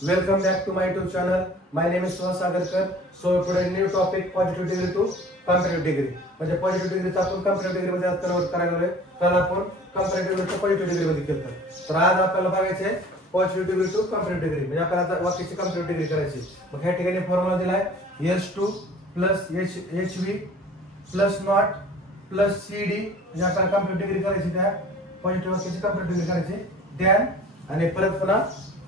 Welcome back to my YouTube channel. My name is Suhas Sagarkar. So today new topic positive degree to comparative degree. म्हणजे positive डिग्रीचा आपण comparative degree मध्ये convert करायला लागलोय. तर आपण कंपॅरेटिव्ह डिग्री पॉझिटिव्ह डिग्री मध्ये केलं. तर आज आपल्याला बघायचं आहे positive degree to comparative degree. म्हणजे आपल्याला वाक्याची कंपॅरेटिव्ह डिग्री करायची. मग ह्या ठिकाणी फॉर्म्युला दिलाय S2 HV plus not plus CD. म्हणजे आपल्याला कंपॅरेटिव्ह डिग्री करायची त्या पॉझिटिव्ह वाक्याची कंपॅरेटिव्ह डिग्री करायची. देन आणि परत पुन्हा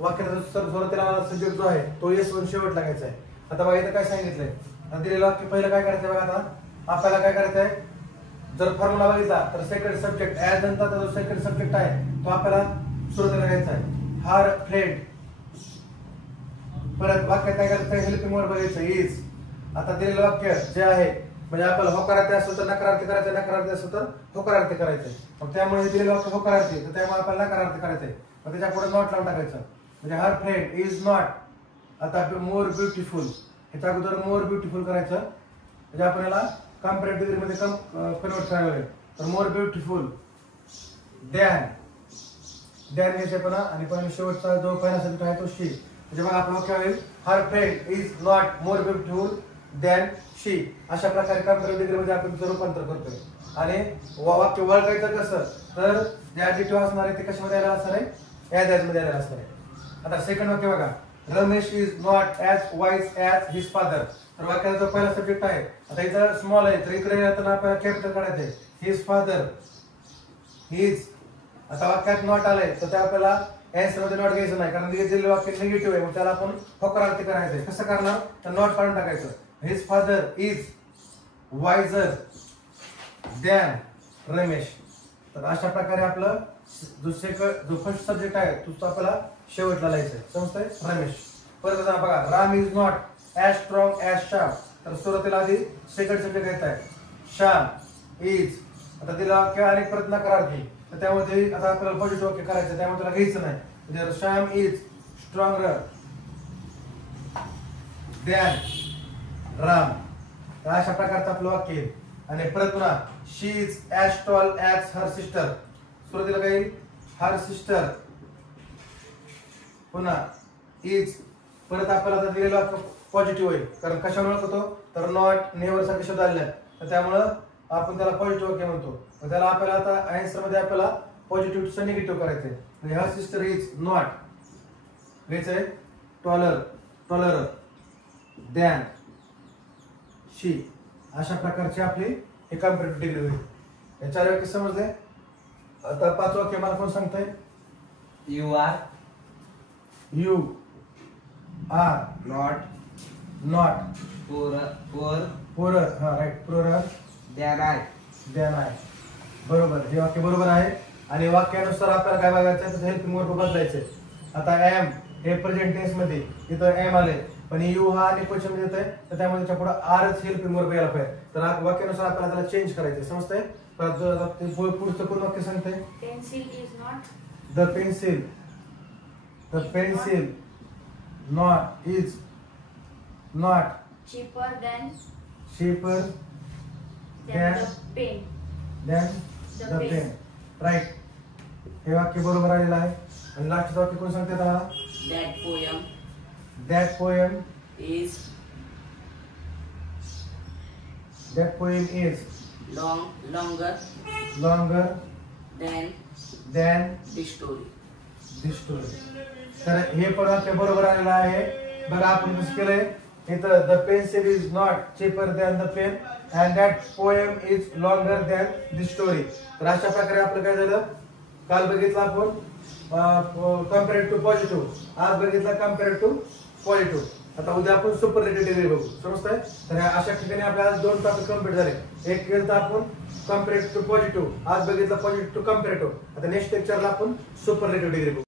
वाक्याचा सुरुवातीला सब्जेक्ट जो आहे तो S1 शेवट लागायचा आहे. आता बघा इथं काय सांगितलंय. आता दिलेलं वाक्य पहिलं काय करायचं बघा. आता आपल्याला काय करायचं आहे, जर फॉर्म्युला बघितला तर सेकंड सब्जेक्ट ऍज नंतर जो सेकंड सब्जेक्ट आहे तो आपल्याला सुरुवातीला घ्यायचा आहे. हर फ्रेंड. परत वाक्यात काय करायचं आहे, हेल्पिंग वर्ब बघायचं इज. आता दिलेलं वाक्य जे आहे म्हणजे आपल्याला होकारार्थी असलं तर नकारार्थी करायचं, नकारार्थी असलं तर होकारार्थी करायचं. मग त्यामुळे दिलेलं वाक्य होकारार्थी तर त्यामुळे आपल्याला नकारार्थी करायचं आहे. मग त्याच्या पुढे नॉट लावून टाकायचं. म्हणजे हर फ्रेंड इज नॉट. आता मोर ब्युटिफुल. ह्याच्या अगोदर मोर ब्युटिफुल करायचं. म्हणजे आपण याला कंपॅरेटिव्ह डिग्री मध्ये कन्वर्ट करायला लागेल. तर मोर ब्युटिफुल दॅन. दॅन घ्यायचे पण आणि पण शेवटचा जो पहिला सब्जेक्ट आहे तो शी. म्हणजे मग आपलं वाक्य होईल her friend is not more beautiful than she. अशा प्रकारे कंपॅरेटिव्ह डिग्री मध्ये आपण त्याचं रूपांतर करतोय. आणि वाक्य ओळखायचं कसं, तर जे ऍडजेक्टिव्ह असणार आहे ते कशामध्ये आलेलं असणार आहे, ऍज मध्ये आलेलं असणार आहे. आता सेकंड वाक्य बघा. Ramesh is not as wise as his father. तर वाक्याचा जो पहिला सब्जेक्ट आहे आता इथं स्मॉल आहे तर इकडे आता आपल्याला कॅपिटल काढायचं आहे. His father his. आता वाक्यात नॉट आलंय तर त्या आपल्याला एन्सर मध्ये नॉट घ्यायचं नाही, कारण दिलेलं वाक्य निगेटिव्ह आहे. मग त्याला आपण होकारार्थी करायचंय. कसं करणार, तर नॉट काढून टाकायचं. His father is wiser than Ramesh. तर अशा प्रकारे आपलं जो फर्स्ट सब्जेक्ट आहे तो आपल्याला शेवटला लिहायचं आहे. समजतंय, रमेश. परत बघा Ram is not as strong as Shyam. तर सुरुवातीला आधी सेकंड सब्जेक्ट घेत आहे श्याम इज. आता तिला वाक्य अनेक परत नकारार्थी तर त्यामध्ये आता आपल्याला पॉझिटिव्ह वाक्य करायचं, त्यामुळे त्याला घ्यायचं नाही. म्हणजे Shyam is stronger than Ram. तर अशा प्रकारचं आपलं वाक्य आहे. आणि परत पुन्हा she is as tall as her sister. सुरुवातीला काय येईल हर सिस्टर पुन्हा इज. परत आपल्याला आता दिलेलं वाक्य पॉझिटिव्ह आहे, कारण कशामुळे होतो तर नॉट नेव्हर सारखे शब्द आले आहेत तर त्यामुळं आपण त्याला पॉझिटिव्ह वाक्य म्हणतो. त्याला आपल्याला आता आन्सर मध्ये आपल्याला पॉझिटिव्ह निगेटिव्ह करायचंय. म्हणजे हर सिस्टर इज नॉट घ्यायचंय टॉलर टॉलर दॅन शी. अशा प्रकारची आपली हे कंपॅरेटिव्ह डिग्री होईल. हे चार वाक्य समजले. आता पाच वाक्य मला कोण सांगताय. You are you are not not poor poor. हा right. Poor than I. Than I. बरोबर, हे वाक्य बरोबर आहे. आणि वाक्यानुसार आपल्याला काय बघायचं आहे, हेल्पिंग वर्ब बदलायचे. आता एम हे प्रेझेंट टेन्स मध्ये इथं एम आले, पण यू हा आणि क्वेश्चन मध्ये येतोय तर त्यामध्ये त्याच्या पुढे आरच हेल्पिंग वर्ब यायला पाहिजे. तर वाक्यानुसार आपल्याला त्याला चेंज करायचं. समजतंय. पुढचं कोण वाक्य सांगतंय. Pencil is not. The pencil not is not Cheaper than cheaper the pen. than the pen. Right. हे वाक्य बरोबर आलेलं आहे. आणि लास्टचं वाक्य कोण सांगते आता. That poem is longer longer than the story. this story. तर हे पण वाक्य बरोबर आलेलं आहे. बघा आपण कसं केलंय इथं the pencil is not cheaper than the pen and that poem is longer than the story. तर अशा प्रकारे आपलं काय झालं, काल बघितलं आपण कंपॅरेटिव्ह टू पॉझिटिव्ह, आज बघितलं कंपॅरेटिव्ह टू पॉझिटिव्ह. आता उद्या आपण सुपरलेटिव्ह डिग्री बघू. समजतंय. तर अशा ठिकाणी आपल्याला आज दोन टॉपिक कम्प्लीट झाले. एक केलं तर आपण कंपॅरेटिव्ह टू पॉझिटिव्ह, आज बघितलं पॉझिटिव्ह टू कंपॅरेटिव्ह. आता नेक्स्ट लेक्चरला आपण सुपरलेटिव्ह डिग्री बघू.